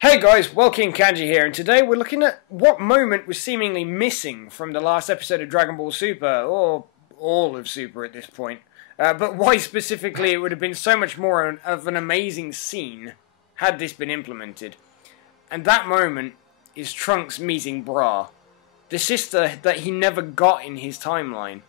Hey guys, Welking Kanji here, and today we're looking at what moment was seemingly missing from the last episode of Dragon Ball Super, or all of Super at this point. But why specifically it would have been so much more of an amazing scene had this been implemented. And that moment is Trunks meeting Bra, the sister that he never got in his timeline.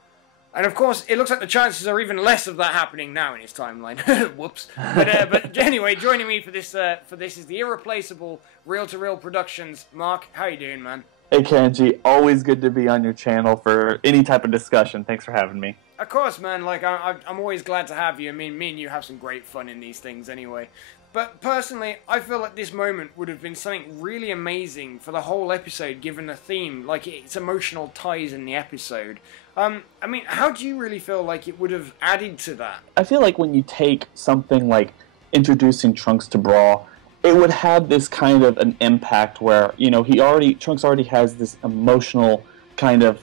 And of course, it looks like the chances are even less of that happening now in his timeline. Whoops. But anyway, joining me for this is the irreplaceable Reel-to-Reel Productions. Mark, how you doing, man? Hey Kanji, always good to be on your channel for any type of discussion. Thanks for having me. Of course, man. Like I'm always glad to have you. I mean, me and you have some great fun in these things, anyway. But personally, I feel like this moment would have been something really amazing for the whole episode, given the theme, like its emotional ties in the episode. I mean, how do you really feel like it would have added to that? I feel like when you take something like introducing Trunks to Brawl, it would have this kind of an impact where, you know, Trunks already has this emotional kind of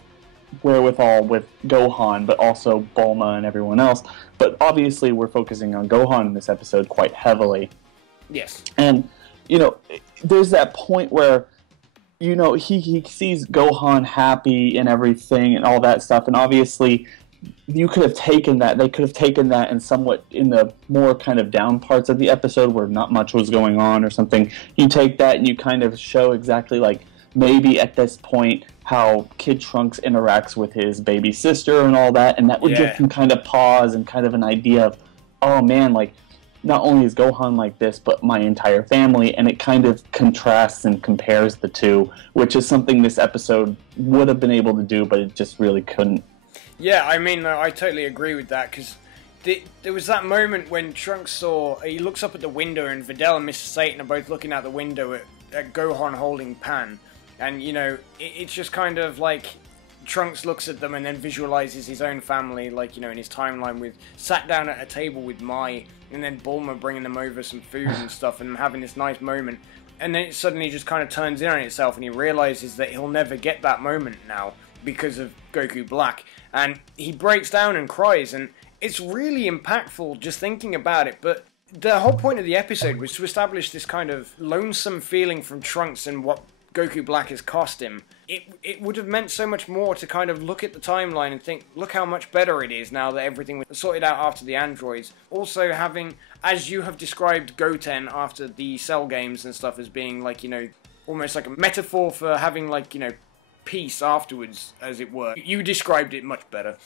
wherewithal with Gohan, but also Bulma and everyone else. But obviously we're focusing on Gohan in this episode quite heavily. Yes. And, you know, there's that point where, you know, he sees Gohan happy and everything and all that stuff, and obviously you could have taken that, they could have taken that and somewhat in the more kind of down parts of the episode where not much was going on or something. You take that and you kind of show exactly like maybe at this point how Kid Trunks interacts with his baby sister and all that, and that would give him kind of pause and kind of an idea of, oh man, like, not only is Gohan like this, but my entire family, and it kind of contrasts and compares the two, which is something this episode would have been able to do, but it just really couldn't. Yeah, I mean, I totally agree with that, because there was that moment when Trunks he looks up at the window, and Videl and Mr. Satan are both looking out the window at Gohan holding Pan, and, you know, it's just kind of like Trunks looks at them and then visualizes his own family, like, you know, in his timeline with sat down at a table with Mai, and then Bulma bringing them over some food and stuff and having this nice moment, and then it suddenly just kind of turns in on itself and he realizes that he'll never get that moment now because of Goku Black, and he breaks down and cries, and it's really impactful just thinking about it. But the whole point of the episode was to establish this kind of lonesome feeling from Trunks and what Goku Black has cost him. It would have meant so much more to kind of look at the timeline and think, look how much better it is now that everything was sorted out after the androids. Also having, as you have described Goten after the Cell games and stuff as being like, you know, almost like a metaphor for having like, you know, peace afterwards, as it were. You described it much better.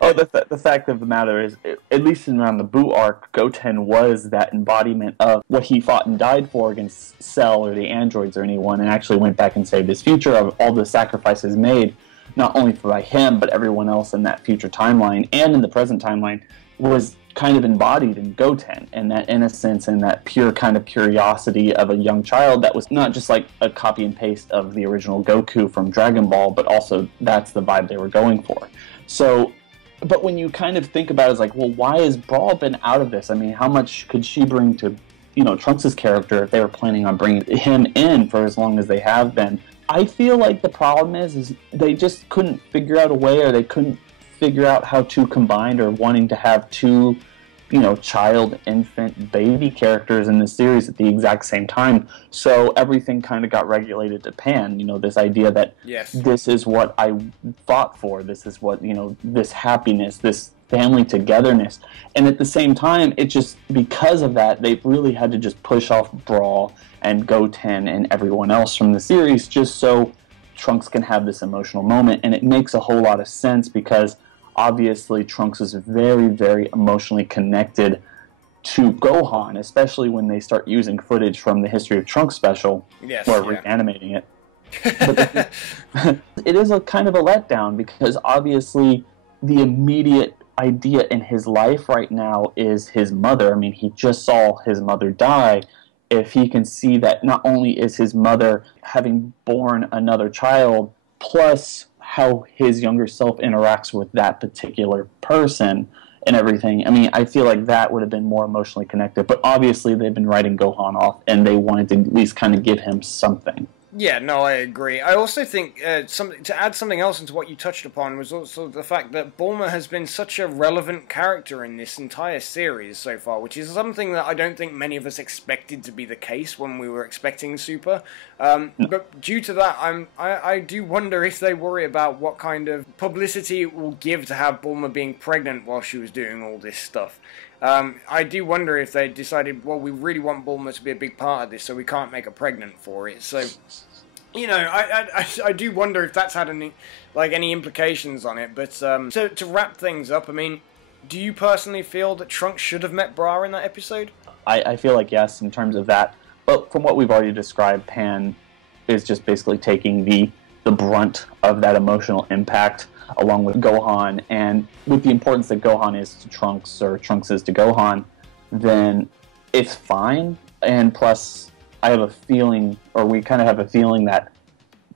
Oh, the fact of the matter is, at least around the Buu arc, Goten was that embodiment of what he fought and died for against Cell or the androids or anyone, and actually went back and saved his future of all the sacrifices made, not only by him, but everyone else in that future timeline and in the present timeline, was kind of embodied in Goten, and that innocence and that pure kind of curiosity of a young child that was not just like a copy and paste of the original Goku from Dragon Ball, but also that's the vibe they were going for. So, but when you kind of think about it, it's like, well, why has Brawl been out of this? I mean, how much could she bring to, you know, Trunks' character if they were planning on bringing him in for as long as they have been? I feel like the problem is they just couldn't figure out a way, or they couldn't figure out how to combine, or wanting to have two, you know, child, infant, baby characters in the series at the exact same time. So everything kind of got regulated to Pan. You know, this idea that this is what I fought for. This is what, you know, this happiness, this family togetherness. And at the same time, it just, because of that, they really had to just push off Brawl and Goten and everyone else from the series just so Trunks can have this emotional moment. And it makes a whole lot of sense because obviously Trunks is very, very emotionally connected to Gohan, especially when they start using footage from the History of Trunks special, or reanimating it. But it is a kind of a letdown because obviously the immediate idea in his life right now is his mother. I mean, he just saw his mother die. If he can see that not only is his mother having born another child, plus how his younger self interacts with that particular person and everything, I mean, I feel like that would have been more emotionally connected. But obviously they've been writing Gohan off, and they wanted to at least kind of give him something. Yeah, no, I agree. I also think to add something else into what you touched upon was also the fact that Bulma has been such a relevant character in this entire series so far, which is something that I don't think many of us expected to be the case when we were expecting Super. But due to that, I do wonder if they worry about what kind of publicity it will give to have Bulma being pregnant while she was doing all this stuff. I do wonder if they decided, well, we really want Bulma to be a big part of this, so we can't make her pregnant for it. So, you know, I do wonder if that's had any implications on it. But to wrap things up, I mean, do you personally feel that Trunks should have met Bra in that episode? I feel like yes, in terms of that. But from what we've already described, Pan is just basically taking the brunt of that emotional impact, along with Gohan, and with the importance that Gohan is to Trunks, or Trunks is to Gohan, then it's fine. And plus, I have a feeling, or we kind of have a feeling, that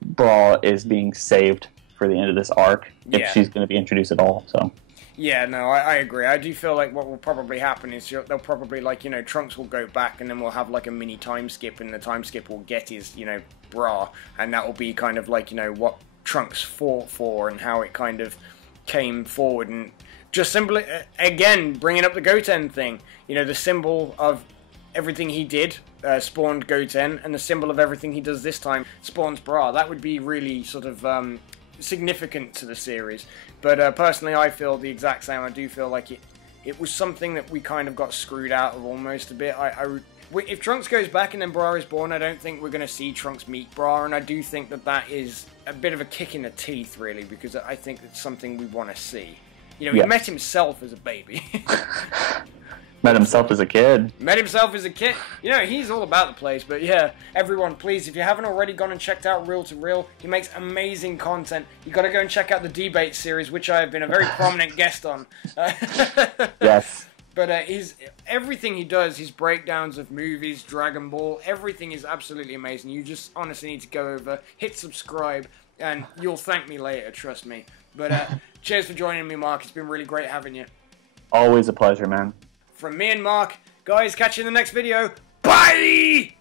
Bra is being saved for the end of this arc, if she's going to be introduced at all, so... Yeah, no, I agree. I do feel like what will probably happen is they'll probably, like, you know, Trunks will go back and then we'll have, like, a mini time skip, and the time skip will get his, you know, Bra, and that will be kind of like, you know, what Trunks fought for and how it kind of came forward, and just simply, again, bringing up the Goten thing, you know, the symbol of everything he did spawned Goten, and the symbol of everything he does this time spawns Bra. That would be really sort of significant to the series. But personally, I feel the exact same. I do feel like it was something that we kind of got screwed out of almost a bit. If Trunks goes back and then Bra is born, I don't think we're going to see Trunks meet Bra, and I do think that that is a bit of a kick in the teeth, really, because I think it's something we want to see. You know, he met himself as a baby. Met himself as a kid. Met himself as a kid. You know, he's all about the place. But yeah, everyone, please, if you haven't already gone and checked out ReeltoReal, he makes amazing content. You got to go and check out the debate series, which I have been a very prominent guest on. Yes. But everything he does, his breakdowns of movies, Dragon Ball, everything is absolutely amazing. You just honestly need to go over, hit subscribe, and you'll thank me later, trust me. But cheers for joining me, Mark. It's been really great having you. Always a pleasure, man. From me and Mark, guys, catch you in the next video. Bye!